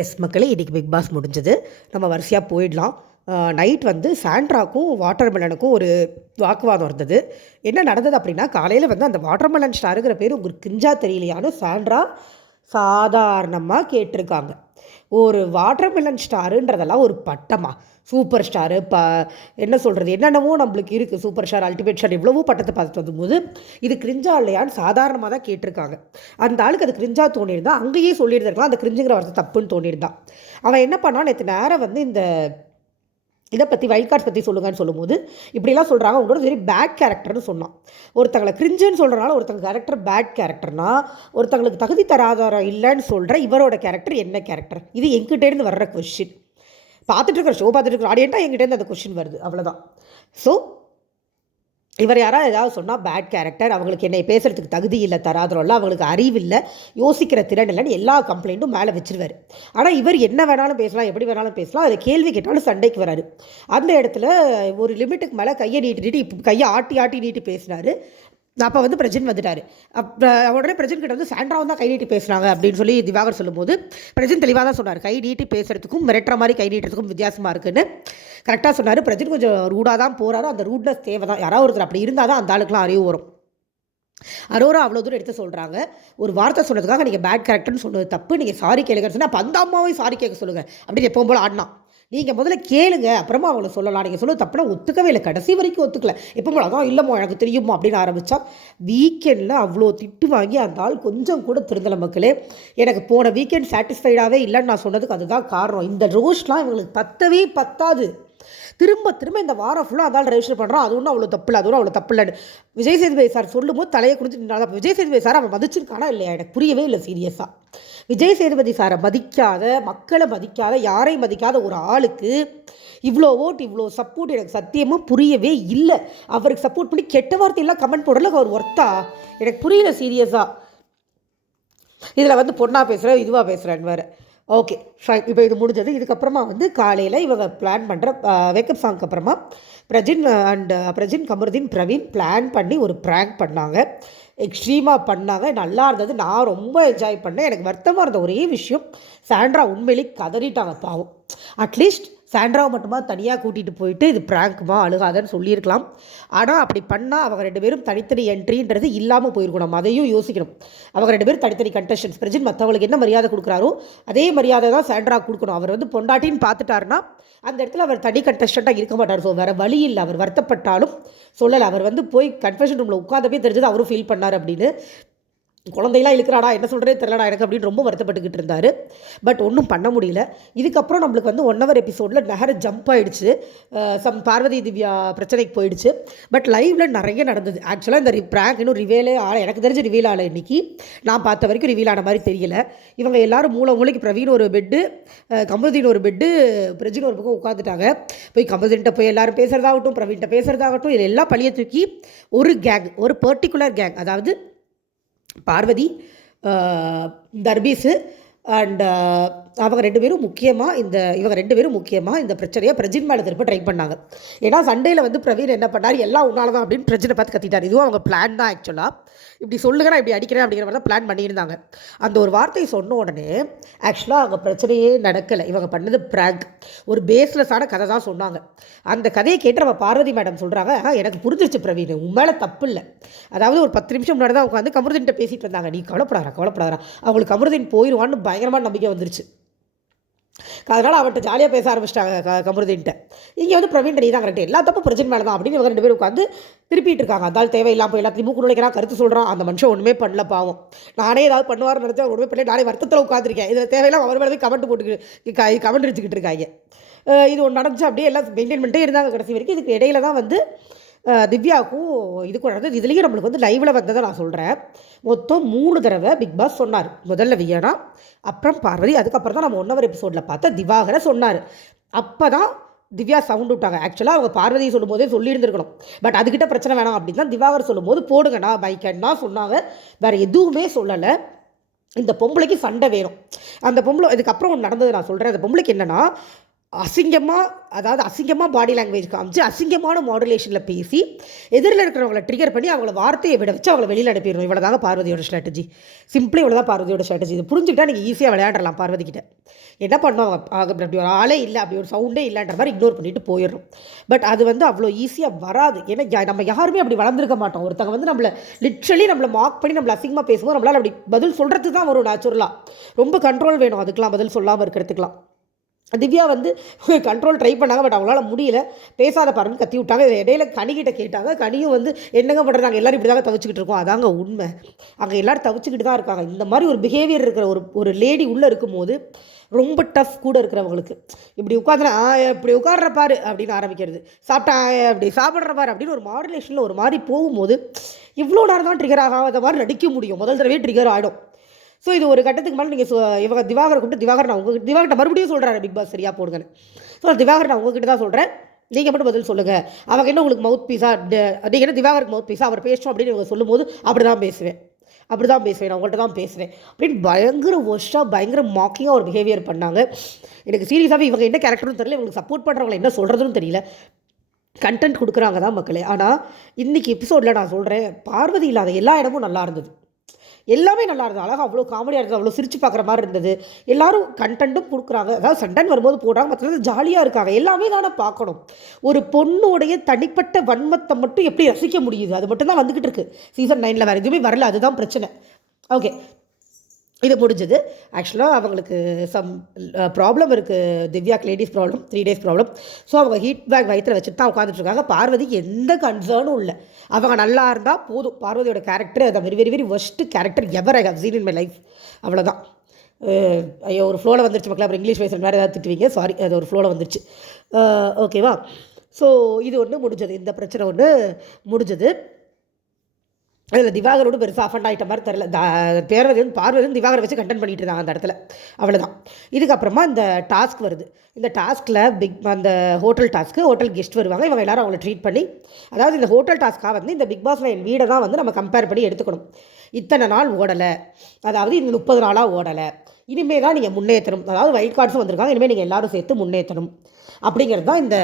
S மக்களே இன்றைக்கி big pass முடிஞ்சது. நம்ம வரிசையாக போயிடலாம். நைட் வந்து சாண்ட்ராக்கும் வாட்டர்மெலனுக்கும் ஒரு வாக்குவாதம் இருந்தது. என்ன நடந்தது அப்படின்னா காலையில் வந்து அந்த வாட்டர்மெலன் ஸ்டாருங்கிற பேர் உங்களுக்கு கிஞ்சா தெரியலையான்னு சாண்ட்ரா சாதாரணமாக கேட்டிருக்காங்க. ஒரு வாட்டர்மெலன் ஸ்டாருன்றதெல்லாம் ஒரு பட்டமா? சூப்பர் ஸ்டாரு ப என்ன சொல்கிறது என்னென்னவோ நம்மளுக்கு இருக்குது சூப்பர் ஸ்டார் அல்டிமேட் ஸ்டார் எவ்வளவோ பட்டத்தை பார்த்துட்டு வந்தபோது இது கிரிஞ்சா இல்லையான்னு சாதாரணமாக தான் கேட்டிருக்காங்க. அந்த ஆளுக்கு அது கிரிஞ்சா தோணியிருந்தா அங்கேயே சொல்லியிருந்திருக்கலாம் அந்த கிரிஞ்சுங்கிற வார்த்தை தப்புன்னு தோணியிருந்தான் அவன் என்ன பண்ணான் நேற்று நேரம் வந்து இந்த இதை பற்றி வைல்ட் கார்ட்ஸ் பற்றி சொல்லுங்கன்னு சொல்லும்போது இப்படிலாம் சொல்கிறாங்க உங்களோட வெரி பேட் கேரக்டர்னு சொன்னான். ஒருத்தங்களை கிரிஞ்சுன்னு சொல்கிறனால ஒருத்தங்க கேரக்டர் பேட் கேரக்டர்னா ஒருத்தங்களுக்கு தகுதி தராதாரம் இல்லைன்னு சொல்கிற இவரோட கேரக்டர் என்ன கேரக்டர் இது எங்கிட்டேருந்து வர்ற கொஷின் பார்த்துட்டு இருக்கிற ஷோ பார்த்துட்டு இருக்கிற ஆடியண்ட்டாக எங்கிட்டேருந்து அந்த கொஷின் வருது. அவ்வளோதான் ஸோ இவர் யாராவது ஏதாவது சொன்னால் பேட் கேரக்டர் அவங்களுக்கு என்னை பேசுகிறதுக்கு தகுதி இல்லை தராதரம்ல அவங்களுக்கு அறிவு இல்லை யோசிக்கிற திறன் இல்லைன்னு எல்லா கம்ப்ளைண்ட்டும் மேலே வச்சிருவார். ஆனால் இவர் என்ன வேணாலும் பேசலாம் எப்படி வேணாலும் பேசலாம் அதை கேள்வி கேட்டாலும் சண்டைக்கு வராரு. அந்த இடத்துல ஒரு லிமிட்டுக்கு மேலே கையை நீட்டி நீட்டி இப்போ கையை ஆட்டி ஆட்டி நீட்டி பேசினார். அப்போ வந்து பிரஜன் வந்துட்டார். அப்போ உடனே பிரஜன் கிட்ட வந்து சாண்ட்ராவும் தான் கை நீட்டி பேசுகிறாங்க அப்படின்னு சொல்லி திவாகர் சொல்லும்போது பிரஜன் தெளிவாக தான் சொன்னார். கை நீட்டி பேசுகிறதுக்கும் மிரட்டுற மாதிரி கை நீட்டுறதுக்கும் வித்தியாசமாக இருக்குன்னு கரெக்டாக சொன்னார். பிரஜன் கொஞ்சம் ரூடாக தான் போகிறாரோ அந்த ரூட்னஸ் தேவை தான் யாராவது ஒருத்தர் அப்படி இருந்தால் தான் அந்த ஆளுக்குலாம் அறிவு வரும். அரோரா அவ்வளோ தூரம் எடுத்து சொல்கிறாங்க ஒரு வார்த்தை சொன்னதுக்காக நீங்கள் பேட் கேரக்டர்னு சொன்னது தப்பு. நீங்கள் சாரி கேளுங்கன்னு சொன்னால் அப்போ அந்த அம்மாவையும் சாரி கேட்க சொல்லுங்கள் அப்படின்னு எப்பவும் போல் ஆடினான். நீங்கள் முதல்ல கேளுங்க. அப்புறமா அவங்கள சொல்லலாம். நீங்கள் சொல்ல தப்புனா ஒத்துக்கவே இல்லை. கடைசி வரைக்கும் ஒத்துக்கல. எப்போ போல அதான் இல்லைம்மா எனக்கு தெரியுமா அப்படின்னு ஆரம்பித்தா வீக்கெண்டில் அவ்வளோ திட்டு வாங்கி அந்த ஆள் கொஞ்சம் கூட திருந்தல மக்களே. எனக்கு போன வீக்கெண்ட் சாட்டிஸ்ஃபைடாகவே இல்லைன்னு நான் சொன்னதுக்கு அதுதான் காரணம். இந்த ரோஸ்லாம் இவங்களுக்கு பத்தவே பத்தாது. திரும்ப திரும்ப இந்த வாரம் ஃபுல்லாக அதால் ரெஜிஸ்டர் பண்ணுறான் அது ஒன்றும் அவ்வளோ தப்பு இல்லை அது ஒன்றும் அவ்வளோ தப்பு இல்லைன்னு விஜய் சேதுபதி சார் சொல்லும்போது தலையை கொடுத்து நின்னாதான் விஜய் சேதுபதி சார் அவன் மதிச்சிருக்கானா இல்லையா? எனக்கு புரியவே இல்லை சீரியஸாக விஜய் சேதுபதி சாரை மதிக்காத மக்களை மதிக்காத யாரையும் மதிக்காத ஒரு ஆளுக்கு இவ்வளோ ஓட் இவ்வளோ சப்போர்ட் எனக்கு சத்தியமாக புரியவே இல்லை. அவருக்கு சப்போர்ட் பண்ணி கெட்ட வார்த்தையெல்லாம் கமெண்ட் போடல அவர் ஒர்த்தா எனக்கு புரியல சீரியஸாக இதில் வந்து பொண்ணாக பேசுகிறேன் இதுவாக பேசுகிறேன்னு வேறு ஓகே ஃபைன் இப்போ இது முடிஞ்சது. இதுக்கப்புறமா வந்து காலையில் இவங்க பிளான் பண்ணுற வேக்கப் சாங்க்கு அப்புறமா பிரஜின் அண்ட் பிரஜின் கமருதீன் பிரவீன் பிளான் பண்ணி ஒரு ப்ராங்க் பண்ணாங்க. எக்ஸ்ட்ரீமாக பண்ணாங்க. நல்லா இருந்தது. நான் ரொம்ப என்ஜாய் பண்ணேன். எனக்கு வருத்தமாக இருந்த ஒரே விஷயம் சாண்ட்ரா உண்மையிலேயே கதறிட்டாங்க பாவம். அட்லீஸ்ட் சாண்ட்ராவை மட்டுமா தனியாக கூட்டிகிட்டு போயிட்டு இது ப்ராங்க்குமா அழுகாதன்னு சொல்லியிருக்கலாம். ஆனால் அப்படி பண்ணால் அவங்க ரெண்டு பேரும் தனித்தனி என்ட்ரின்றது இல்லாமல் போயிருக்கணும் அதையும் யோசிக்கணும். அவங்க ரெண்டு பேரும் தனித்தனி கண்டஸ்டன்ஸ் பிரஜன் மற்றவங்களுக்கு என்ன மரியாதை கொடுக்குறாரோ அதே மரியாதை தான் சாண்ட்ரா கொடுக்கணும். அவர் வந்து பொண்டாட்டின்னு பார்த்துட்டாருன்னா அந்த இடத்துல அவர் தனி கண்டஸ்டண்ட்டாக இருக்க மாட்டார். ஸோ வேறு வழி இல்லை. அவர் வருத்தப்பட்டாலும் சொல்லலை. அவர் வந்து போய் கன்ஃபெஷன் ரூமில் உட்காந்தப்பே தெரிஞ்சது அவரும் ஃபீல் பண்ணார் அப்படின்னு. குழந்தையெல்லாம் இழுக்கிறாடா என்ன சொல்கிறே தெரியலடா எனக்கு அப்படின்னு ரொம்ப வருத்தப்பட்டுக்கிட்டு இருந்தார். பட் ஒன்றும் பண்ண முடியல. இதுக்கப்புறம் நம்மளுக்கு வந்து ஒன் ஹவர் எபிசோடில் நகர ஜம்ப் ஆகிடுச்சு சம் பார்வதி திவ்யா பிரச்சனைக்கு போயிடுச்சு. பட் லைவில் நிறைய நடந்தது. ஆக்சுவலாக இந்த ப்ராங்க் இன்னும் ரிவேலே ஆள எனக்கு தெரிஞ்ச ரிவீல் ஆலை இன்னைக்கு. நான் பார்த்த வரைக்கும் ரிவீல் ஆன மாதிரி தெரியல. இவங்க எல்லாரும் மூளை மூளைக்கு பிரவீன் ஒரு பெட்டு கமருதீன் ஒரு பெட்டு பிரஜின் ஒரு பக்கம் உட்காந்துட்டாங்க போய் கமருதீன்ட்ட போய் எல்லாரும் பேசுகிறதாகட்டும் பிரவீன்கிட்ட பேசுகிறதாகட்டும் இது எல்லாம் பழிய தூக்கி ஒரு கேங் ஒரு பர்டிகுலர் கேங் அதாவது பார்வதி தர்பீஸு அண்ட் அவங்க ரெண்டு பேரும் முக்கியமாக இந்த இவங்க ரெண்டு பேரும் முக்கியமாக இந்த பிரச்சனையை பிரஜின் மேலே திரும்ப ட்ரை பண்ணாங்க. ஏன்னா சண்டேயில் வந்து பிரவீன் என்ன பண்ணார்? எல்லாம் உன்னால தான் அப்படின்னு பிரஜனை பார்த்து கத்திட்டார். இதுவும் அவங்க பிளான் தான் ஆக்சுவலாக இப்படி சொல்லுங்க இப்படி அடிக்கிறேன் அப்படிங்கிற மாதிரி தான் பிளான் பண்ணியிருந்தாங்க. அந்த ஒரு வார்த்தையை சொன்ன உடனே ஆக்சுவலாக அவங்க பிரச்சனையே நடக்கலை. இவங்க பண்ணது ப்ராங்க் ஒரு பேஸ்லெஸ்ஸான கதை தான் சொன்னாங்க. அந்த கதையை கேட்டு நம்ம பார்வதி மேடம் சொல்கிறாங்க எனக்கு புரிஞ்சிருச்சு பிரவீன். உன் மேலே தப்பு இல்லை அதாவது ஒரு பத்து நிமிஷம் முன்னாடி தான் உட்காந்து கமருதீன்ட்ட பேசிகிட்டு இருந்தாங்க. நீ கவலைப்படாதா கவலைப்படாதா அவங்களுக்கு கமருதீன் போயிடுவான்னு பயங்கரமான நம்பிக்கை வந்துருச்சு. அதனால் அவன்கிட்ட ஜாலியாக பேச ஆரம்பிச்சிட்டாங்க கமருதின்ட்ட. இங்கே வந்து பிரவீன் நீ தான் கரெக்ட் எல்லா தப்பு பிரச்சனை மேலே தான் அப்படின்னு இவங்க ரெண்டு பேரும் உட்காந்து திருப்பிட்டு இருக்காங்க. அதால் தேவையில்லாமல் போய் எல்லாத்தையும் மூக்கு நுழைக்கிறான் கருத்து சொல்கிறான் அந்த மனுஷன் ஒன்றுமே பண்ணல பாவம். நானே ஏதாவது பண்ணுவார்னு நினச்சா ஒன்றுமே பண்ணல. நானே வருத்தத்தில் உட்காந்துருக்கேன் இதில் தேவையில்லாம் அவர் மேலே கமெண்ட் போட்டுக்கிட்டு கமெண்ட் எடுத்துக்கிட்டு இருக்காங்க. இது ஒன்று நடந்துச்சு அப்படியே எல்லாம் மெயின்டைன் பண்ணிட்டே இருந்தாங்க கடைசி வரைக்கும். இதுக்கு இடையில தான் வந்து திவ்யாவுக்கும் இதுக்கும் நடந்தது. இதுலேயும் நம்மளுக்கு வந்து லைவில் வந்ததை நான் சொல்கிறேன் மொத்தம் மூணு தடவை பிக் பாஸ் சொன்னார். முதல்ல வியனா அப்புறம் பார்வதி அதுக்கப்புறம் தான் நம்ம ஒன்னவர் எபிசோடில் பார்த்தா திவாகரை சொன்னார். அப்போ தான் திவ்யா சவுண்ட் விட்டாங்க ஆக்சுவலாக அவங்க பார்வதியை சொல்லும் போதே சொல்லியிருந்துருக்கணும். பட் அதுக்கிட்ட பிரச்சனை வேணாம் அப்படின்னு தான் திவாகர் சொல்லும்போது போடுங்கண்ணா பைக்கண்ணா சொன்னாங்க. வேறு எதுவுமே சொல்லலை. இந்த பொம்பளைக்கு சண்டை வேணும். அந்த பொம்பளை இதுக்கப்புறம் ஒன்று நடந்தது நான் சொல்கிறேன் அந்த பொம்பளைக்கு என்னென்னா அசிங்கமாக அதாவது அசிங்கமாக பாடி லாங்குவேஜ் காமிச்சு அசிங்கமான மாடுலேஷனில் பேசி எதிரில் இருக்கிறவங்களை ட்ரிகர் பண்ணி அவங்கள வார்த்தையை விட வச்சு அவங்கள வெளியில் அனுப்பிடணும். இவ்வளோ தாங்க பார்வதியோட ஸ்ட்ராட்டஜி சிம்பிளி இவ்வளோ தான் பார்வதியோட ஸ்ட்ராட்டஜி இது புரிஞ்சுக்கிட்டா நீங்கள் ஈஸியாக விளையாடலாம் பார்வதிக்கிட்ட என்ன பண்ணோம்? அப்படி ஒரு ஆளே இல்லை அப்படி ஒரு சவுண்டே இல்லைன்ற மாதிரி இக்னோர் பண்ணிட்டு போயிடும் பட் அது வந்து அவ்வளோ ஈஸியாக வராது. ஏன்னா யா- நம்ம யாருமே அப்படி வளர்ந்துருக்க மாட்டோம். ஒருத்தங்க வந்து நம்மளை லிட்ரலி நம்மளை மார்க் பண்ணி நம்மளை அசிங்கமாக பேசுவோம் நம்மளால் அப்படி பதில் சொல்கிறது தான் வரும் நேச்சுரலாக ரொம்ப கண்ட்ரோல் வேணும். அதுக்கெலாம் பதில் சொல்லாமல் இருக்கிறதுக்கெலாம் திவ்யா வந்து கண்ட்ரோல் ட்ரை பண்ணாங்க பட் அவங்களால முடியல. பேசாத பாருன்னு கத்தி விட்டாங்க. இடையில கனிகிட்ட கேட்டாங்க. கனியும் வந்து என்னங்க பண்ணுறாங்க எல்லாரும் இப்படி தாங்க தவிச்சுக்கிட்டு இருக்கோம். அதாங்க உண்மை. அங்கே எல்லாரும் தவிச்சுக்கிட்டு தான் இருக்காங்க. இந்த மாதிரி ஒரு பிஹேவியர் இருக்கிற ஒரு ஒரு லேடி உள்ளே இருக்கும்போது ரொம்ப டஃப் கூட இருக்கிறவங்களுக்கு. இப்படி உட்காந்துனா இப்படி உட்கார்ற பாரு அப்படின்னு ஆரம்பிக்கிறது. சாப்பிட்டா அப்படி சாப்பிட்ற பாரு அப்படின்னு ஒரு மாடுலேஷனில் ஒரு மாதிரி போகும்போது இவ்வளோ நேரம் தான் ட்ரிகர் ஆகாத மாதிரி நடிக்க முடியும். முதல் தடவையே ட்ரிகர் ஆகிடும் ஸோ இது ஒரு கட்டத்துக்கு மேலே நீங்கள் இவங்க திவாகரை கூப்பிட்டு திவாகர் நான் உங்கள் திவாகர்ட்ட மறுபடியும் சொல்கிறாரு பிக் பாஸ் சரியாக போடுங்கன்னு. ஸோ திவாகர் நான் உங்ககிட்ட தான் சொல்கிறேன் நீங்கள் மட்டும் பதில் சொல்லுங்கள் அவங்க என்ன உங்களுக்கு மவுத் பீஸா நீங்கள் என்ன திவாகருக்கு மவுத் பீஸா அவர் பேசணும் அப்படின்னு இவங்க சொல்லும்போது அப்படி தான் பேசுவேன். அப்படி தான் பேசுவேன். நான் உங்கள்கிட்ட தான் பேசுவேன். அப்படின்னு பயங்கர ஒர்ஸ்ட்டாக பயங்கர மாக்கிங்காக ஒரு பிஹேவியர் பண்ணாங்க. எனக்கு சீரியஸாகவே இவங்க என்ன கேரக்டரும் தெரியல. இவங்களுக்கு சப்போர்ட் பண்ணுறவங்க என்ன சொல்கிறதுன்னு தெரியல. கண்டென்ட் கொடுக்குறாங்க தான் மக்களே. ஆனால் இன்றைக்கி எபிசோடில் நான் சொல்கிறேன் பார்வதி இல்லாத எல்லா இடமும் நல்லா இருந்தது. எல்லாமே நல்லா இருந்தது அழகாக அவ்வளோ காமெடியாக இருந்தது அவ்வளோ சிரிச்சு பார்க்குற மாதிரி இருந்தது. எல்லாரும் கண்டென்ட்டும் கொடுக்குறாங்க. அதாவது சண்டன் வரும்போது போடுறாங்க. மற்றது ஜாலியாக இருக்காங்க. எல்லாமே தானே பார்க்கணும். ஒரு பொண்ணுடைய தனிப்பட்ட வன்மத்தை மட்டும் எப்படி ரசிக்க முடியுது? அது மட்டும் தான் வந்துக்கிட்டு இருக்கு. சீசன் நைனில் வேறு எதுவுமே வரல. அதுதான் பிரச்சனை. ஓகே இது முடிஞ்சது. ஆக்சுவலாக அவங்களுக்கு சம் ப்ராப்ளம் இருக்குது திவ்யாக்கு ladies problem three days problem so அவங்க ஹீட் பேக் வயிற்றில் வச்சுட்டு தான் உட்காந்துட்ருக்காங்க பார்வதிக்கு எந்த கன்சர்னும் இல்லை. அவங்க நல்லா இருந்தால் போதும். பார்வதியோட கேரக்டர் அது very very very worst character ever I have seen in my life அவ்வளோதான் ஐயோ ஒரு ஃப்ளோவில் வந்துருச்சு மக்கள். அப்புறம் இங்கிலீஷ் பேசுகிற மாதிரி ஏதாவது திட்டுவீங்க. சாரி அது ஒரு ஃப்ளோவில் வந்துருச்சு. ஓகேவா ஸோ இது ஒன்று முடிஞ்சது. இந்த பிரச்சனை ஒன்று முடிஞ்சது. அதில் திவாகரோடு பெருசாக அஃபண்ட் ஆகிட்ட மாதிரி தெரில பேரவதி வந்து பார்வதி வந்து திவாகரை வச்சு கண்டென்ட் பண்ணிகிட்டு இருந்தாங்க அந்த இடத்துல. அவ்வளோதான் இதுக்கப்புறமா இந்த டாஸ்க் வருது. இந்த டாஸ்கில் பிக் அந்த ஹோட்டல் டாஸ்க்கு ஹோட்டல் கெஸ்ட் வருவாங்க. இவங்க எல்லாரும் அவங்கள ட்ரீட் பண்ணி அதாவது இந்த ஹோட்டல் டாஸ்க்காக வந்து இந்த பிக் பாஸ் என் வீடை தான் வந்து நம்ம கம்பேர் பண்ணி எடுத்துக்கணும். இத்தனை நாள் ஓடலை. அதாவது இந்த முப்பது நாளாக ஓடலை. இனிமேல் தான் நீங்கள் முன்னேற்றணும். அதாவது ஒயிட் கார்ட்ஸும் வந்திருக்காங்க. இனிமேல் நீங்கள் எல்லாரும் சேர்த்து முன்னேற்றணும். அப்படிங்கிறது தான் இந்த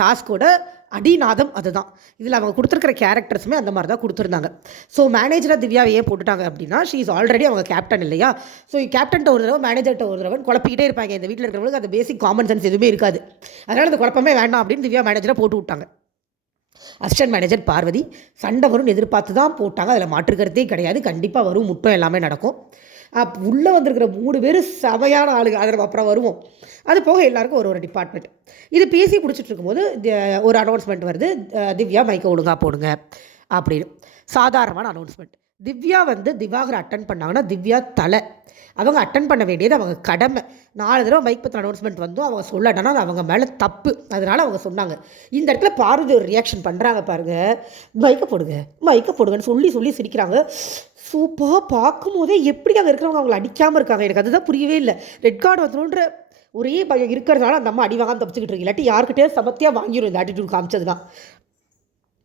டாஸ்கோட அடிநாதம் அதுதான். இதில் அவங்க கொடுத்துருக்கிற கேரக்டர்ஸுமே அந்த மாதிரி தான் கொடுத்துருந்தாங்க. ஸோ மேனேஜராக திவ்யாவையே போட்டுட்டாங்க அப்படின்னா ஷீ இஸ் ஆல்ரெடி அவங்க கேப்டன் இல்லையா? ஸோ கேப்டன்ட்ட ஒரு தடவை மேனேஜர்கிட்ட ஒரு தடவை குழப்பிக்கிட்டே இருப்பாங்க. இந்த வீட்டில் இருக்கிறவங்களுக்கு அந்த பேசிக் காமன் சென்ஸ் எதுவுமே இருக்காது. அதனால் அந்த குழப்பமே வேண்டாம் அப்படின்னு திவ்யா மேனேஜரை போட்டு விட்டாங்க. அசிஸ்டன்ட் மேனேஜர் பார்வதி சண்டை வரும்னு எதிர்பார்த்து தான் போட்டாங்க. அதில் மாற்றுக்கிறதே கிடையாது. கண்டிப்பாக வரும். முட்டம் எல்லாமே நடக்கும். அப் உள்ளே வந்திருக்கிற மூணு பேர் செமையான ஆளுங்க. அதை நம்ம அப்புறம் வருவோம். அது போக எல்லாருக்கும் ஒரு ஒரு டிபார்ட்மெண்ட் இது பேசி பிடிச்சிட்டு இருக்கும்போது ஒரு அனௌன்ஸ்மெண்ட் வருது. திவ்யா மைக்கை ஒழுங்கா போடுங்க. அப்படின்னு. சாதாரணமான அனௌன்ஸ்மெண்ட் திவ்யா வந்து திவாகர் அட்டன் பண்ணாங்கன்னா திவ்யா தலை. அவங்க அட்டன் பண்ண வேண்டியது அவங்க கடமை. நாலு தடவை மைக் பற்றின அனௌன்ஸ்மெண்ட் வந்தும் அவங்க சொல்லட்டனா அது அவங்க மேலே தப்பு. அதனால் அவங்க சொன்னாங்க. இந்த இடத்துல பார்வதி ஒரு ரியாக்ஷன் பண்ணுறாங்க பாருங்க. மைக்கை போடுங்க. மைக்கை போடுங்கன்னு சொல்லி சொல்லி சிரிக்கிறாங்க. சூப்பராக பார்க்கும்போதே எப்படி அங்கே இருக்கிறவங்க அவங்கள அடிக்காமல் இருக்காங்க? எனக்கு அதுதான் புரியவே இல்லை. ரெட் கார்டு வந்துடும்ன்ற ஒரே பயம் இருக்கிறதுனால அந்த அம்மா அடி வாங்காமல் தப்பிச்சுக்கிட்டு இருக்கு. இல்லாட்டி யார்கிட்டயே சமத்தியாக வாங்கிடும் இந்த ஆட்டிடியூட் தான்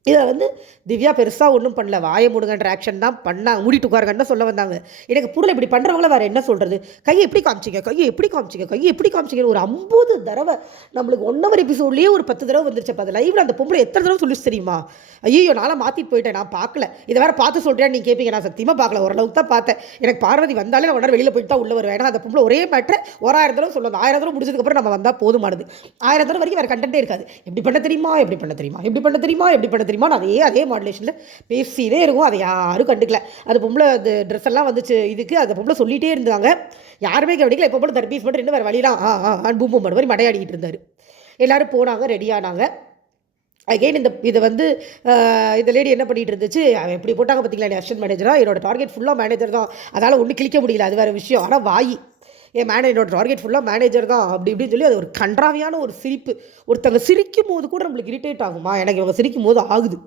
இதை வந்து திவ்யா பெருசாக ஒன்றும் பண்ணல. வாயை முடுங்கன்ற ஆக்ஷன் தான் பண்ணால் மூடிட்டு உட்காருங்கன்னு சொல்ல வந்தாங்க. எனக்கு புரியல இப்படி பண்ணுறவங்கள வேறு என்ன சொல்கிறது கையை எப்படி காமிச்சிங்க? கையை எப்படி காமிச்சிங்க? கையை எப்படி காமிச்சிங்க ஒரு ஐம்பது தடவை நம்மளுக்கு ஒன் ஹவர் எபிசோட்லேயே ஒரு பத்து தடவை வந்துருச்சு. அப்போ அது லைவில் அந்த பொம்பளை எத்தனை தடவை சொல்லிச்சு தெரியுமா? ஐயோ நாளாக மாற்றிட்டு போயிட்டேன். நான் பார்க்கல. இதை வேறு பார்த்து சொல்கிறேன் நீ கேட்பீங்க நான் சத்தியமாக பார்க்கல. ஓரளவுக்கு தான் பார்த்தேன். எனக்கு பார்வதி வந்தாலே நான் உடனே வெளியில் போயிட்டு தான் உள்ள வருவேன். ஏன்னா அந்த பொம்பளை ஒரே மேட்ரு ஒரு ஆயிரம் தடவை சொல்லுவாங்க ஆயிரம் தடவை முடிச்சதுக்கப்புறம் நம்ம வந்தால் போதுமானது. ஆயிரம் தடவை வரைக்கும் வேறு கண்டென்ட்டே இருக்காது. எப்படி பண்ண தெரியுமா? எப்படி பண்ண தெரியுமா? எப்படி பண்ண தெரியுமா? எப்படி பண்ண தெரியுமா? அதே அதே மாடுலேஷனில் பேசினே இருக்கும். அதை யாரும் கண்டுக்கல. அது பொம்பளை அந்த ட்ரெஸ் எல்லாம் வந்துச்சு இதுக்கு அந்த பொம்பளை சொல்லிகிட்டே இருந்தாங்க. யாருமே கவனிக்கல. இப்போ போல தர்பீஸ் மட்டும் ரெண்டு வேறு வழியெலாம் ஆ ஆ ஆன் பூம் மாதிரி மடையாடிக்கிட்டு இருந்தார். எல்லோரும் போனாங்க ரெடியானாங்க அகெயின் அகைன் இந்த இதை வந்து இந்த லேடி என்ன பண்ணிட்டு இருந்துச்சு? அவன் எப்படி போட்டாங்க பார்த்தீங்களா நீ அசிஸ்டன்ட் மேனேஜராக என்னோட டார்கெட் ஃபுல்லாக மேனேஜர் தான். அதனால் ஒன்றும் கிளிக்க முடியல. அது வேறு விஷயம். ஆனால் வாய். என் மேனே என்னோட டார்கெட் ஃபுல்லாக மேனேஜர் தான் அப்படி இப்படின்னு சொல்லி அது ஒரு கன்றாவியான ஒரு சிரிப்பு. ஒருத்தங்க சிரிக்கும் போது கூட நம்மளுக்கு இரிட்டேட் ஆகுமா? எனக்கு இவங்க சிரிக்கும் போது ஆகுது.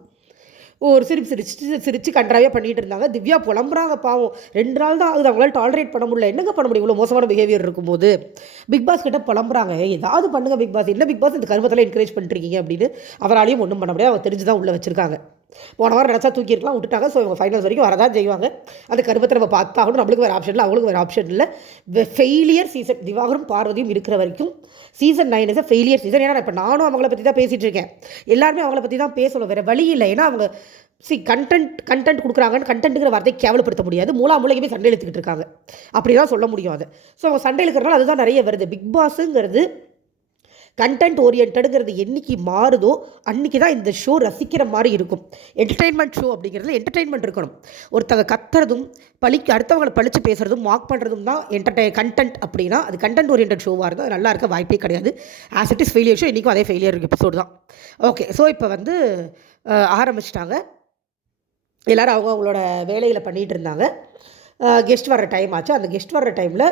ஒரு சிரிப்பு சிரிச்சு சிரித்து கன்றாவியாக பண்ணிகிட்டு இருந்தாங்க. திவ்யா புலம்புறாங்க பாவம். ரெண்டு நாள் தான் ஆகுது. அவங்களால டாலரேட் பண்ண முடியல. என்னங்க பண்ண முடியும்? இவ்வளோ மோசமான பிஹேவியர் இருக்கும்போது. பிக் பாஸ் கிட்ட புலம்புறாங்க. ஏதாவது பண்ணுங்க பிக் பாஸ் என்ன பிக் பாஸ் இந்த கருமத்தில் என்கரேஜ் பண்ணிருக்கீங்க அப்படின்னு அவராலையும் ஒன்றும் பண்ண முடியாது. அவங்க தெரிஞ்சு தான் உள்ளே வச்சிருக்காங்க. போன வாரம் நினச்சா தூக்கியிருக்கலாம் விட்டுட்டாங்க. ஸோ இவங்க ஃபைனல்ஸ் வரைக்கும் வரதான் செய்வாங்க. அந்த கருப்பத்தை நம்ம பார்த்தாகணும். நம்மளுக்கு வேறு ஆப்ஷன் இல்லை அவங்களுக்கு வேறு ஆப்ஷன் இல்லை. ஃபெயிலியர் சீசன் திவாகரும் பார்வதியும் இருக்கிற வரைக்கும் season nine is failure season ஏன்னா இப்போ நானும் அவங்கள பற்றி தான் பேசிகிட்டு இருக்கேன். எல்லாருமே அவங்கள பற்றி தான் பேசணும். வேறு வழி இல்லை. ஏன்னா அவங்க சி கண்டென்ட் கண்டென்ட் கொடுக்குறாங்கன்னு கண்டென்ட்டுங்கிற வார்த்தையை கேவலப்படுத்த முடியாது. மூலா மூலையுமே சண்டை இழுத்துக்கிட்டு இருக்காங்க. அப்படி தான் சொல்ல முடியும் அது. ஸோ அவங்க சண்டை இழுக்கிறனால அதுதான் நிறைய வருது. பிக் பாஸுங்கிறது கண்டென்ட் ஓரியன்டுங்கிறது என்னைக்கு மாறுதோ அன்றைக்கி தான் இந்த ஷோ ரசிக்கிற மாதிரி இருக்கும். என்டர்டெயின்மெண்ட் ஷோ அப்படிங்கிறது என்டர்டெயின்மெண்ட் இருக்கணும். ஒருத்தவங்க கத்துறதும் பழிக்கு அடுத்தவங்களை பழித்து பேசுகிறதும் மார்க் பண்ணுறதும் தான் என்டர்டெய் கண்டென்ட் அப்படின்னா அது கண்டென்ட் ஓரியன்ட் ஷோவாக இருந்தால் நல்லா இருக்க வாய்ப்பே கிடையாது. As it is failure show இன்றைக்கும் அதே ஃபெயிலியர் எபிசோடு தான். ஓகே ஸோ இப்போ வந்து ஆரம்பிச்சிட்டாங்க. எல்லோரும் அவங்க அவங்களோட வேலையில் பண்ணிகிட்டு இருந்தாங்க. கெஸ்ட் வர்ற டைம் ஆச்சு. அந்த கெஸ்ட் வர்ற டைமில்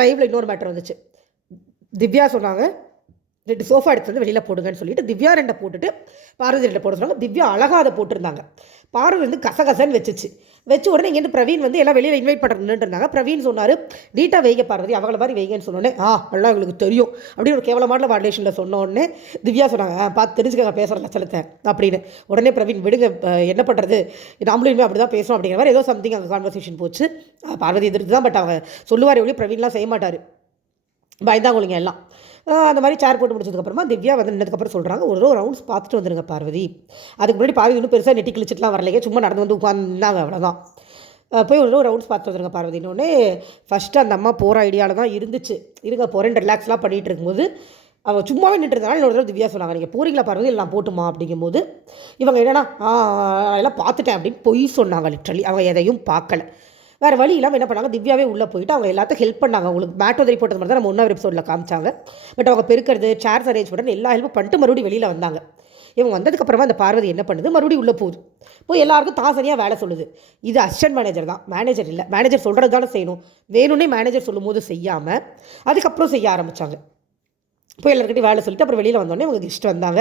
லைவில் இன்னொரு மேட்டர் வந்துச்சு. திவ்யா சொன்னாங்க ரெண்டு சோஃபா எடுத்து வந்து வெளியில் போடுங்கன்னு சொல்லிட்டு திவ்யா ரெண்டை போட்டுட்டு பார்வதி ரெண்டை போட சொன்னாங்க திவ்யா அழகாக அதை போட்டிருந்தாங்க. பார்வதி வந்து கசகசன்னு வச்சுச்சு. வச்சு உடனே இங்கேருந்து பிரவீன் வந்து எல்லாம் வெளியில் இன்வைட் பண்ணுறேன்னு இருந்தாங்க பிரவீன் சொன்னார் நீட்டாக வைங்க பார்வதி அவங்கள மாதிரி வைங்கன்னு சொன்னோடனே ஆ நல்லா உங்களுக்கு தெரியும். அப்படின்னு ஒரு கேவலமான வாடலேஷனில் சொன்னோடனே திவ்யா சொன்னாங்க "ஆ, பார்த்து தெரிஞ்சுக்கங்க பேசுகிற லட்சணத்தை அப்படின்னு. உடனே பிரவீன் விடுங்க என்ன பண்ணுறது நாமளும் இனிமேல் அப்படி தான் பேசணும் அப்படிங்கிற மாதிரி ஏதோ சம்திங் அங்கே கான்வர்சேஷன் போச்சு. பார்வதி எதிர்த்து தான் பட் அவங்க சொல்லுவார் ஒளி பிரவீன்லாம் செய்ய மாட்டார். பயந்தாங்க எல்லாம். அந்த மாதிரி சேர் போட்டு முடிச்சதுக்கப்புறமா திவ்யா வந்து நின்னதுக்கப்புறம் சொல்கிறாங்க ஒரு ஒரு ரவுண்ட்ஸ் பார்த்துட்டு வந்துருங்க பார்வதி. அதுக்கு முன்னாடி பார்வதி இன்னும் பெருசாக நெட்டி கிழிச்சிட்டுலாம் வரலையே சும்மா நடந்து வந்து உட்காந்துருந்தாங்க அவ்வளோதான் போய் ஒரு ரவுண்ட்ஸ் பார்த்துட்டு வந்துருங்க இன்னொன்று ஃபஸ்ட்டு அந்த அம்மா போகிற ஐடியாவில் தான் இருந்துச்சு. இருங்க போகிறேன் ரிலாக்ஸ்லாம் பண்ணிகிட்டு இருக்கும்போது அவள் சும்மாவே நின்று இன்னொரு தடவை திவ்யா சொன்னாங்க நீங்கள் போகிறீங்களா பார்வதி? இல்லை நான் போட்டுமா? அப்படிங்கும்போது இவங்க என்னன்னா எல்லாம் பார்த்துட்டேன் அப்படின்னு பொய் சொன்னாங்க லிட்ரலி அவங்க எதையும் பார்க்கல. வேறு வழி இல்லாமல் என்ன பண்ணாங்க? திவ்யாவே உள்ளே போயிட்டு அவங்க எல்லாத்தையும் ஹெல்ப் பண்ணாங்க. அவங்களுக்கு மேட்டோதரி போட்டது மாதிரி தான் நம்ம ஒன்றாவது எபிசோடில் காமிச்சாங்க. பட் அவங்க பெருக்கிறது சேர்ஸ் அரேஞ்ச் பண்ணுறது எல்லா ஹெல்ப்பும் பண்ணிட்டு மறுபடியும் வெளியில் வந்தாங்க. இவங்க வந்ததுக்கப்புறமா அந்த பார்வதி என்ன பண்ணுது? மறுபடியும் உள்ளே போகுது. போய் எல்லாருக்கும் தாசனியாக வேலை சொல்லுது. இது அசிஸ்டன்ட் மேனேஜர் தான். மேனேஜர் இல்லை. மேனேஜர் சொல்கிறது தானே செய்யணும். வேணும்னே மேனேஜர் சொல்லும்போது செய்யாமல் அதுக்கப்புறம் செய்ய ஆரம்பித்தாங்க போய் எல்லாருக்கிட்டையும் வேலை சொல்லிட்டு அப்புறம் வெளியில் வந்தோடனே அவங்க கெஸ்ட் வந்தாங்க.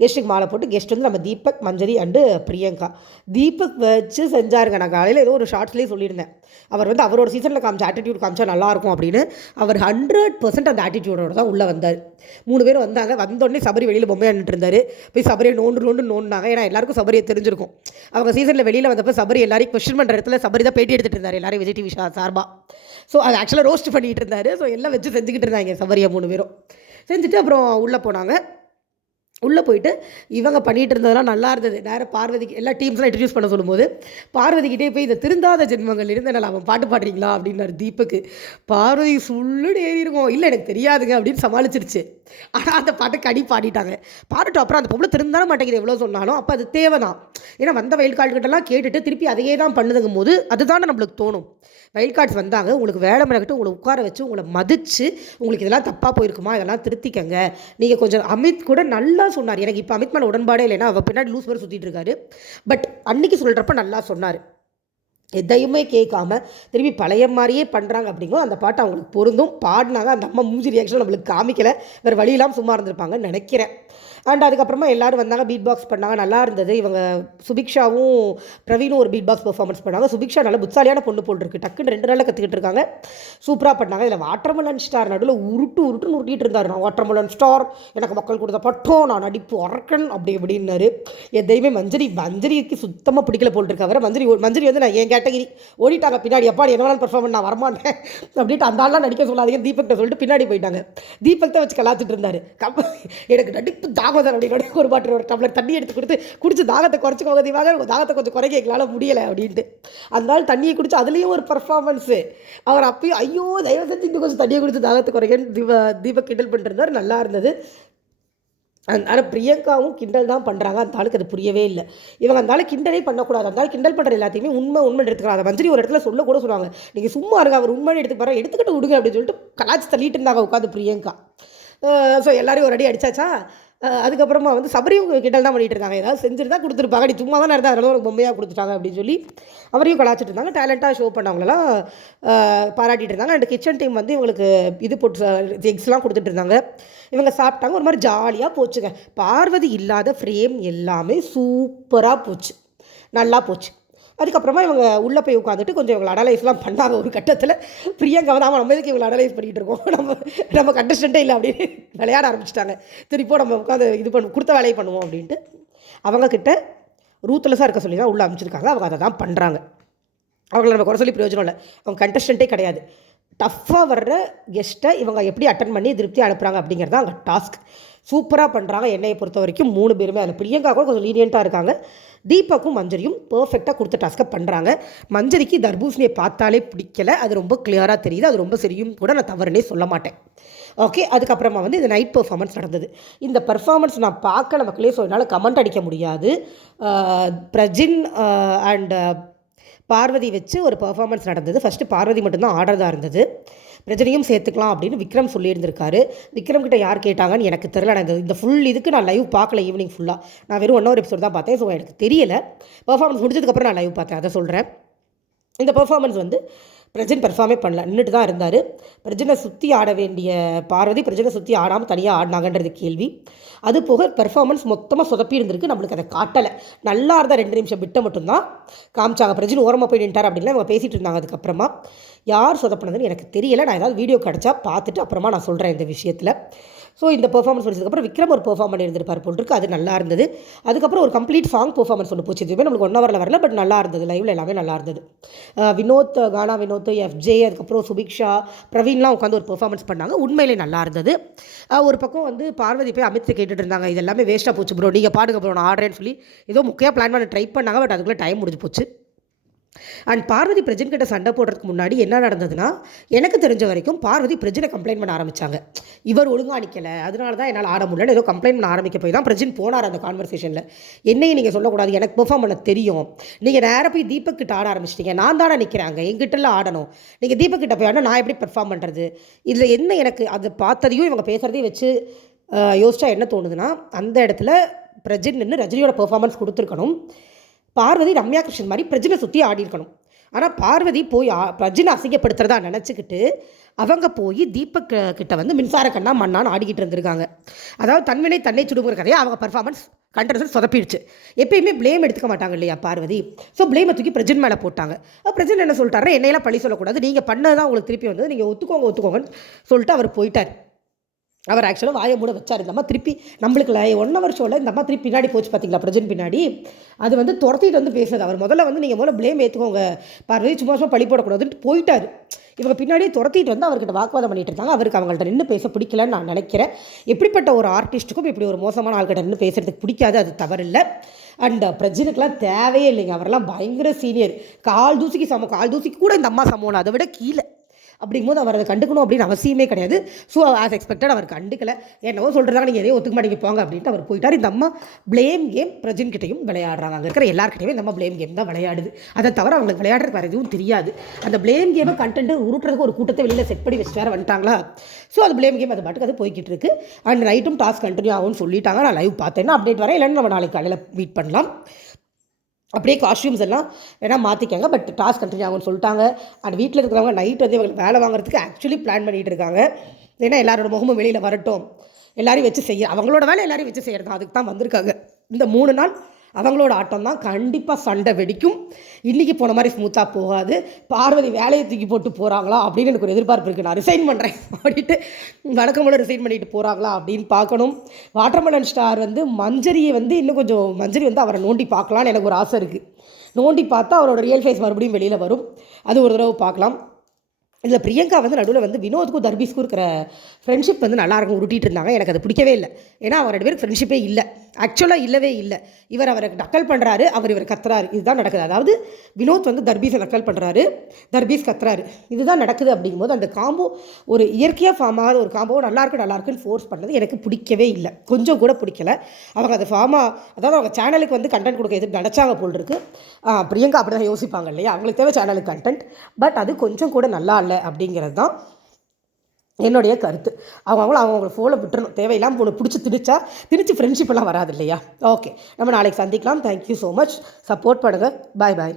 கெஸ்ட்டுக்கு மாலை போட்டு கெஸ்ட் வந்து நம்ம தீபக் மஞ்சரி அண்டு பிரியங்கா. தீபக் வச்சு செஞ்சாருங்க. நான் காலையில் ஏதோ ஒரு ஷார்ட்ஸ்லேயே சொல்லியிருந்தேன். அவர் வந்து அவரோட சீசனில் காமிச்ச ஆட்டிடியூட் காமிச்சா நல்லாயிருக்கும் அப்படின்னு. அவர் ஹண்ட்ரட் பர்சன்ட் அந்த ஆட்டிடியூடோட தான் உள்ளே வந்தார். மூணு பேர் வந்தாங்க. வந்தோடனே சபரி வெளியில் பொம்மையாக நின்றுட்டு இருந்தார். போய் சபரியை நோண்டு நோண்டு நோண்டினாங்க. ஏன்னா எல்லாருக்கும் சபரியை தெரிஞ்சிருக்கும். அவங்க சீசனில் வெளியில் வந்தப்போ சபரி எல்லாரையும் கொஸ்டின் பண்ணுற இடத்துல சபரி தான் பேட்டி எடுத்துகிட்டு இருந்தார். எல்லாரும் விஜய் டிவி சார்பாக ஸோ அது ஆக்சுவலாக ரோஸ்ட் பண்ணிகிட்டு இருந்தார். ஸோ எல்லாம் வச்சு செஞ்சுக்கிட்டு இருந்தாங்க சபரியை மூணு பேரும். செஞ்சுட்டு அப்புறம் உள்ளே போனாங்க. உள்ளே போயிட்டு இவங்க பண்ணிகிட்டு இருந்ததெல்லாம் நல்லா இருந்தது. நேராக பார்வதிக்கு எல்லா டீம்ஸ்லாம் இன்ட்ரடியூஸ் பண்ண சொல்லும்போது பார்வதிக்கிட்டே போய் இந்த திருந்தாத ஜென்மங்கள் இருந்து என்ன அவன் பாட்டு பாடுறீங்களா அப்படின்னாரு தீபக்கு. பார்வதி சுள்ளுன்னு ஏறி இல்லை எனக்கு தெரியாதுங்க அப்படின்னு சமாளிச்சிருச்சு. ஆனால் அந்த பாட்டு கடி பாடிட்டாங்க. பாடிட்டோம். அப்புறம் அந்த பொம்பளை திருந்தான மாட்டேங்குது எவ்வளோ சொன்னாலும். அப்போ அது தேவை தான் ஏன்னா வந்த வயல் கால்கிட்டலாம் கேட்டுட்டு திருப்பி அதையே தான் பண்ணுதுங்கும் போது அதுதான் நம்மளுக்கு தோணும். வயல் கார்ட்ஸ் வந்தாங்க. உங்களுக்கு வேலை மெனக்கிட்டு உங்களை உட்கார வச்சு உங்களை மதித்து உங்களுக்கு இதெல்லாம் தப்பாக போயிருக்குமா? இதெல்லாம் திருத்திக்கங்க. நீங்கள் கொஞ்சம் அமித் கூட நல்லா சொன்னார். எனக்கு இப்போ அமித் மேலே உடன்பாடே இல்லைன்னா அவள் பின்னாடி லூஸ் மாதிரி சுற்றிட்டு இருக்காரு. பட் அன்னைக்கு சொல்கிறப்ப நல்லா சொன்னார். எதையுமே கேட்காம திரும்பி பழைய மாதிரியே பண்ணுறாங்க அப்படிங்கோ அந்த பாட்டு அவங்களுக்கு பொருந்தும். பாடினாங்க அந்த அம்மா மூஞ்சி ரியாக்ஷன் நம்மளுக்கு காமிக்கல. வேறு வழி இல்லாமல் சும்மா இருந்திருப்பாங்கன்னு நினைக்கிறேன். அண்ட் அதுக்கப்புறமா எல்லாரும் வந்தாங்க பீட் பாக்ஸ் பண்ணாங்க நல்லா இருந்தது. இவங்க சுபிக்ஷாவும் பிரவீனும் ஒரு பீட் பாக்ஸ் பர்ஃபார்மன்ஸ் பண்ணாங்க. சுபிக்ஷா நல்ல புத்தாலியான பொண்ணு போல் இருக்கு. டக்குன்னு ரெண்டு நாளில் கற்றுக்கிட்டு இருக்காங்க. சூப்பராக பண்ணாங்க. இதில் வாட்டர்மெலன் ஸ்டார் நடுவில் உருட்டு உருட்டுன்னு உருட்டிட்டு இருந்தார். நான் வாட்டர்மெலன் ஸ்டார் எனக்கு மக்கள் கொடுத்த பட்டம் நான் நடிப்பு அரக்கன் அப்படி இப்படின்னாரு. எதையுமே மஞ்சரி மஞ்சரிக்கு சுத்தமாக பிடிக்கல போல் இருக்கு வர மஞ்சரி மஞ்சரி வந்து நான் என் கேட்டகிரி ஓடிட்டாங்க. பின்னாடி எப்பா என்ன வேணாலும் பெர்ஃபார்ம் நான் வரமாட்டேன். அப்படின்ட்டு அந்த ஆள்லாம் நடிக்க சொல்லாதீங்க தீபக்கிட்ட சொல்லிட்டு பின்னாடி போயிட்டாங்க. தீபக் தான் வச்சு கலாச்சிட்டு இருந்தார். எனக்கு நடிப்பு தாகம் தான் அப்படின்னு ஒரு பாட்டில் ஒரு டம்ளர் தண்ணி எடுத்து கொடுத்து குடிச்சு தாகத்தை குறைச்சிக்கோங்க தீவாக உங்கள் தாகத்தை கொஞ்சம் குறைக்க எங்களால் முடியலை அப்படின்ட்டு. அந்த தண்ணியை குடிச்சு அதுலேயும் ஒரு பர்ஃபார்மன்ஸு அவர் அப்பயும் ஐயோ தயவு செஞ்சு இன்னும் கொஞ்சம் தண்ணியை குடிச்சு தாகத்தை குறைக்கன்னு தீப தீபக் கிண்டல் பண்ணிருந்தார். நல்லா இருந்தது. அதனால் பிரியங்காவும் கிண்டல் தான் பண்ணுறாங்க அந்த ஆளுக்கு அது புரியவே இல்லை. இவங்க அந்த ஆள் கிண்டலே பண்ணக்கூடாது. அந்த ஆள் கிண்டல் பண்ணுற எல்லாத்தையுமே உண்மை உண்மை எடுத்துக்கலாம் அதை மஞ்சரி ஒரு இடத்துல சொல்ல கூட சொல்லுவாங்க. நீங்கள் சும்மா இருங்க அவர் உண்மையை எடுத்து பாரு எடுத்துக்கிட்டு விடுங்க அப்படின்னு சொல்லிட்டு கலாச்சி தள்ளிட்டு இருந்தாங்க உட்காந்து பிரியங்கா. ஸோ எல்லாரையும் ஒரு அடி அடித்தாச்சா அதுக்கப்புறமா வந்து சபரியும் கிண்டல் தான் பண்ணிட்டு இருக்காங்க. ஏதாவது செஞ்சுருந்தா கொடுத்துருப்பாங்க. நீ சும்மா தான் இருந்தால் அதனால ஒரு பொம்மையாக கொடுத்துட்டாங்க அப்படின்னு சொல்லி அவரையும் கலாச்சிட்டு இருந்தாங்க. டேலண்ட்டாக ஷோ பண்ணவங்களெல்லாம் பாராட்டிட்டு இருந்தாங்க. அண்ட் கிச்சன் டீம் வந்து இவங்களுக்கு இது போட்டு எக்ஸ்லாம் கொடுத்துட்டு இருந்தாங்க. இவங்க சாப்பிட்டாங்க. ஒரு மாதிரி ஜாலியாக போச்சுங்க. பார்வதி இல்லாத ஃப்ரேம் எல்லாமே சூப்பராக போச்சு. நல்லா போச்சு. அதுக்கப்புறமா இவங்க உள்ளே போய் உட்காந்துட்டு கொஞ்சம் இவங்களை அனலைஸ்லாம் பண்ணாங்க ஒரு கட்டத்தில். பிரியங்கா வந்து ஆமாம் நம்ம இதுக்கு இவங்களை அனலைஸ் பண்ணிகிட்டு இருக்கோம்? நம்ம நம்ம கண்டஸ்டண்ட்டே இல்லை அப்படின்னு விளையாட ஆரம்பிச்சிட்டாங்க. திருப்போ நம்ம உட்காந்து இது பண்ண கொடுத்த வேலையை பண்ணுவோம் அப்படின்ட்டு. அவங்கக்கிட்ட ரூத்லெஸ்ஸாக இருக்க சொல்லி தான் உள்ளே அமைச்சிருக்காங்க அவங்க அதை தான் பண்ணுறாங்க அவங்கள நம்ம குறை சொல்லி பிரயோஜனம் இல்லை. அவங்க கண்டஸ்டண்ட்டே கிடையாது. டஃப்பாக வர்ற கெஸ்ட்டை இவங்க எப்படி அட்டன் பண்ணி திருப்தி அனுப்புகிறாங்க அப்படிங்கிறது தான் அங்கே டாஸ்க் சூப்பராக பண்ணுறாங்க என்னையை பொறுத்த வரைக்கும் மூணு பேருமே அதில் பிரியங்கா கூட கொஞ்சம் லீனியண்ட்டாக இருக்காங்க. தீபக்கும் மஞ்சரியும் பர்ஃபெக்டாக கொடுத்த டாஸ்க்கை பண்ணுறாங்க மஞ்சரிக்கு தர்பூசணியை பார்த்தாலே பிடிக்கல. அது ரொம்ப கிளியராக தெரியுது. அது ரொம்ப சரியும் கூட நான் தவறுனே சொல்ல மாட்டேன். ஓகே அதுக்கப்புறமா வந்து இந்த நைட் பர்ஃபார்மன்ஸ் நடந்தது. இந்த பர்ஃபார்மன்ஸ் நான் பார்க்கல மக்களே ஸோ என்னால் கமெண்ட் அடிக்க முடியாது. பிரஜின் அண்ட் பார்வதி வச்சு ஒரு பர்ஃபார்மன்ஸ் நடந்தது. ஃபஸ்ட்டு பார்வதி மட்டும்தான் ஆர்டர் இருந்தது. பிரஜனையும் சேர்த்துக்கலாம் அப்படின்னு விக்ரம் சொல்லியிருந்திருக்காரு. விக்ரம் கிட்ட யார் கேட்டாங்கன்னு எனக்கு தெரியல. நான் இந்த- இந்த ஃபுல் இதுக்கு நான் லைவ் பார்க்கல ஈவினிங் ஃபுல்லாக நான் வெறும் ஒன் ஹவர் எபிசோட் தான் பார்த்தேன். ஸோ எனக்கு தெரியல. பர்ஃபார்மன்ஸ் முடிஞ்சதுக்கப்புறம் நான் லைவ் பார்த்தேன். அதை சொல்கிறேன் இந்த பர்ஃபார்மன்ஸ் வந்து பிரஜன் பெர்ஃபார்மே பண்ணல. நின்றுட்டு தான் இருந்தார். பிரஜனை சுற்றி ஆட வேண்டிய பார்வதி பிரஜனை சுற்றி ஆடாமல் தனியாக ஆடினாங்கன்றது கேள்வி. அது போக பெர்ஃபார்மன்ஸ் மொத்தமாக சொதப்பி இருந்திருக்கு. நம்மளுக்கு அதை காட்டலை. நல்லா இருந்தால் ரெண்டு நிமிஷம் விட்ட மட்டும்தான் காமிச்சாங்க. பிரஜன் ஓரமாக போய் நின்ட்டார் அப்படின்லாம் அவங்க பேசிகிட்டு இருந்தாங்க அதுக்கப்புறமா. யார் சொதப்பினதுன்னு எனக்கு தெரியல. நான் ஏதாவது வீடியோ கிடச்சா பார்த்துட்டு அப்புறமா நான் சொல்கிறேன் இந்த விஷயத்தில். ஸோ இந்த பெர்ஃபார்மன்ஸ் முடிச்சதுக்கப்புறம் விக்ரம் ஒரு பெர்ஃபார்ம் பண்ணியிருந்திருப்பார் போல் இருக்கு அது நல்லா இருந்தது. அதுக்கப்புறம் ஒரு கம்ப்ளீட் சாங் பெர்ஃபார்மன்ஸ் ஒன்று போச்சு. இதுவே நம்மளுக்கு ஒன் ஹவரில் வரல பட் நல்லா இருந்தது. லைவில் எல்லாமே நல்லா இருந்தது. வினோத் கானா வினோத் எஃப்ஜே அதுக்கப்புறம் சுபிக்ஷா பிரவீன்லாம் உட்காந்து ஒரு பெர்ஃபார்மன்ஸ் பண்ணாங்க. உண்மையிலே நல்லா இருந்தது. ஒரு பக்கம் வந்து பார்வதி போய் அமித் கேட்டுட்டு இருந்தாங்க. இது எல்லாமே வேஸ்ட்டாக போச்சு ப்ரோ நீங்கள் பாடுங்க ப்ரோ நான் ஆடுறேன்னு சொல்லி ஏதோ முக்கிய பிளான் பண்ண ட்ரை பண்ணாங்க பட் அதுக்குள்ளே டைம் முடிஞ்சு போச்சு. அண்ட் பார்வதி பிரஜன் கிட்ட சண்டை போடுறதுக்கு முன்னாடி என்ன நடந்ததுன்னா எனக்கு தெரிஞ்ச வரைக்கும் பார்வதி பிரஜனை கம்ப்ளைண்ட் பண்ண ஆரம்பிச்சாங்க. இவர் ஒழுங்காக நிற்கலை அதனால தான் என்னால் ஆட முடியலன்னு ஏதோ கம்ப்ளைண்ட் பண்ண ஆரம்பிக்க போய் தான் பிரஜன் போனார் அந்த கான்வர்சேஷனில் என்னையும் நீங்கள் சொல்லக்கூடாது எனக்கு பெர்ஃபார்ம் பண்ண தெரியும். நீங்கள் நேராக போய் தீபக் கிட்ட ஆட ஆரம்பிச்சிட்டீங்க. நான் தானே நிற்கிறாங்க எங்கிட்டலாம் ஆடணும். நீங்கள் தீபக் கிட்ட போய் ஆடணும் நான் எப்படி பெர்ஃபார்ம் பண்ணுறது இதில் என்ன எனக்கு அதை பார்த்ததையும் இவங்க பேசுகிறதையும் வச்சு யோசிச்சா என்ன தோணுதுன்னா அந்த இடத்துல பிரஜன் நின்று ரஜினியோட பெர்ஃபார்மன்ஸ் கொடுத்துருக்கணும். பார்வதி ரம்யா கிருஷ்ணன் மாதிரி பிரஜனை சுற்றி ஆடி இருக்கணும். ஆனால் பார்வதி போய் பிரஜனை அசிங்கப்படுத்துறதா நினச்சிக்கிட்டு அவங்க போய் தீபக் கிட்ட வந்து மின்சார கண்ணா மண்ணான்னு ஆடிக்கிட்டு இருந்திருக்காங்க. அதாவது தன்வினை தன்னை சுடுங்கிற கதையை அவங்க பர்ஃபார்மன்ஸ் கண்டனத்தில் சொதப்பிடுச்சு. எப்பயுமே ப்ளேம் எடுத்துக்க மாட்டாங்க இல்லையா பார்வதி? ஸோ ப்ளேமை தூக்கி பிரஜன் மேலே போட்டாங்க. பிரஜன் என்ன சொல்லிட்டாரு என்னையெல்லாம் பழி சொல்லக்கூடாது. நீங்கள் பண்ணதான் உங்களுக்கு திருப்பி வந்தது. நீங்கள் ஒத்துக்கோங்க ஒத்துக்கோங்கன்னு சொல்லிட்டு அவர் போயிட்டார். அவர் ஆக்சுவலாக வாயை மூட வச்சார். இந்த அம்மா திருப்பி நம்மளுக்கு ஒன் ஹவர் ஷோவில் இந்த அம்மா திருப்பி பின்னாடி போச்சு பார்த்தீங்களா பிரஜன் பின்னாடி? அது வந்து துரத்திட்டு வந்து பேசுது அவர் முதல்ல வந்து நீங்கள் முதல்ல ப்ளேம் ஏற்றுக்கோங்க பார்வை சும்மா சும்மா பழி போடக்கூடாதுன்ட்டு போயிட்டார். இவங்க பின்னாடியே துரத்திட்டு வந்து அவர்கிட்ட வாக்குவாதம் பண்ணிட்டு இருந்தாங்க. அவருக்கு அவங்கள்ட்ட நின்று பேச பிடிக்கலன்னு நான் நினைக்கிறேன். எப்படிப்பட்ட ஒரு ஆர்டிஸ்ட்டுக்கும் இப்படி ஒரு மோசமான ஆள்கிட்ட நின்று பேசுறதுக்கு பிடிக்காது. அது தவறில்லை. அண்ட் பிரஜனுக்கெலாம் தேவையே இல்லைங்க. அவரெல்லாம் பயங்கர சீனியர் கால் தூசிக்கு சமம். கால் தூசிக்கு கூட இந்த அம்மா சமம் அதை விட கீழே. அப்படிங்கும்போது அவர் அதை கண்டுக்கணும் அப்படின்னு அவசியமே கிடையாது. ஸோ ஆஸ் எக்ஸ்பெக்டட் அவர் கண்டுக்கல. என்னவோ சொல்கிறதாங்க நீங்கள் எதையோ ஒத்துக்க மாட்டேங்க போங்க அப்படின்ட்டு அவர் போயிட்டார். இந்த அம்மா ப்ளேம் கேம் பிரஜன் கிட்டையும் விளையாடுறாங்க. அங்கே இருக்கிற எல்லாருக்கிட்டையுமே இந்த அம்மா ப்ளேம் கேம் தான் விளையாடுது. அதை தவிர அவங்களுக்கு விளையாடுறதுக்கு வேறு எதுவும் தெரியாது. அந்த ப்ளேம் கேமை கண்டென்ட் உருட்டுறதுக்கு ஒரு கூட்டத்தை வெளியில் செட் பண்ணி வச்சு வேறு வந்துட்டாங்களா? ஸோ அது ப்ளேம் கேம் அது பாட்டுக்கு அது போய்கிட்டு இருக்கு. அண்ட் நைட்டும் டாஸ்க் கண்டினியூ ஆகும்னு சொல்லிட்டாங்க. நான் லைவ் பார்த்தேன்னா அப்டேட் வரேன். இல்லைன்னா நம்ம நாளைக்கு காலையில் மீட் பண்ணலாம். அப்படியே காஸ்டியூம்ஸ் எல்லாம் வேணால் மாற்றிக்கங்க பட் டாஸ்க் கண்டினியூ ஆகும்னு சொல்லிட்டாங்க. அண்ட் வீட்டில் இருக்கிறவங்க நைட் வந்து இவங்க வேலை வாங்குறதுக்கு ஆக்சுவலி பிளான் பண்ணிகிட்டு இருக்காங்க. ஏன்னா எல்லாரோட முகமும் வெளியில் வரட்டும். எல்லாரையும் வச்சு செய்ய அவங்களோட வேலை எல்லாரையும் வச்சு செய்கிறது அதுக்கு தான் வந்திருக்காங்க. இந்த மூணு நாள் அவங்களோட ஆட்டம் தான் கண்டிப்பாக சண்டை வெடிக்கும். இன்றைக்கி போன மாதிரி ஸ்மூத்தாக போகாது. பார்வதி வேலையை தூக்கி போட்டு போகிறாங்களா அப்படின்னு எனக்கு ஒரு எதிர்பார்ப்பு இருக்குது நான் ரிசைன் பண்ணுறேன் அப்படின்ட்டு வழக்கம்போல ரிசைன் பண்ணிட்டு போகிறாங்களா அப்படின்னு பார்க்கணும். வாட்டர்மெலன் ஸ்டார் வந்து மஞ்சரியை வந்து இன்னும் கொஞ்சம் மஞ்சரி வந்து அவரை நோண்டி பார்க்கலான்னு எனக்கு ஒரு ஆசை இருக்குது நோண்டி பார்த்தா அவரோட ரியல் ஃபேஸ் மறுபடியும் வெளியில் வரும். அது ஒரு தடவை பார்க்கலாம். இதில் பிரியங்கா வந்து நடுவில் வந்து வினோத்துக்கும் தர்பீஸ்க்கும் இருக்கிற ஃப்ரெண்ட்ஷிப் வந்து நல்லாயிருக்கும் உருட்டிகிட்டு இருந்தாங்க. எனக்கு அது பிடிக்கவே இல்லை. ஏன்னா அவர் ரெண்டு பேருக்கு ஃப்ரெண்ட்ஷிப்பே இல்லை. ஆக்சுவலாக இல்லவே இல்லை. இவர் அவரை நக்கல் பண்ணுறாரு அவர் இவர் கத்துறாரு. இதுதான் நடக்குது. அதாவது வினோத் வந்து தர்பீஸை நக்கல் பண்ணுறாரு தர்பீஸ் கத்துறாரு. இதுதான் நடக்குது அப்படிங்கும்போது அந்த காம்போ ஒரு இயற்கையாக ஃபார்ம் ஆகாத ஒரு காம்போ நல்லாயிருக்கு நல்லாயிருக்குன்னு நல்லா இருக்குன்னு ஃபோர்ஸ் பண்ணது எனக்கு பிடிக்கவே இல்லை. கொஞ்சம் கூட பிடிக்கல. அவங்க அது ஃபார்மாக அதாவது அவங்க சேனலுக்கு வந்து கண்டென்ட் கொடுக்க எதுவும் நினச்சாங்க போல் இருக்கு. பிரியங்கா அப்படி தான் யோசிப்பாங்க இல்லையா? அவங்களுக்கு தேவை சேனலுக்கு கண்டென்ட் பட் அது கொஞ்சம் கூட நல்லா இல்லை அப்படிங்கிறது தான் என்னுடைய கருத்து. அவங்க அவங்கள அவங்க ஃபோனை விட்டுறணும். தேவையில்லாமல் ஒன்று பிடிச்சி திணிச்சா திணிச்சு ஃப்ரெண்ட்ஷிப் எல்லாம் வராது இல்லையா? ஓகே நம்ம நாளைக்கு சந்திக்கலாம். தேங்க்யூ ஸோ மச் சப்போர்ட் பண்ணுங்கள் பாய் பாய்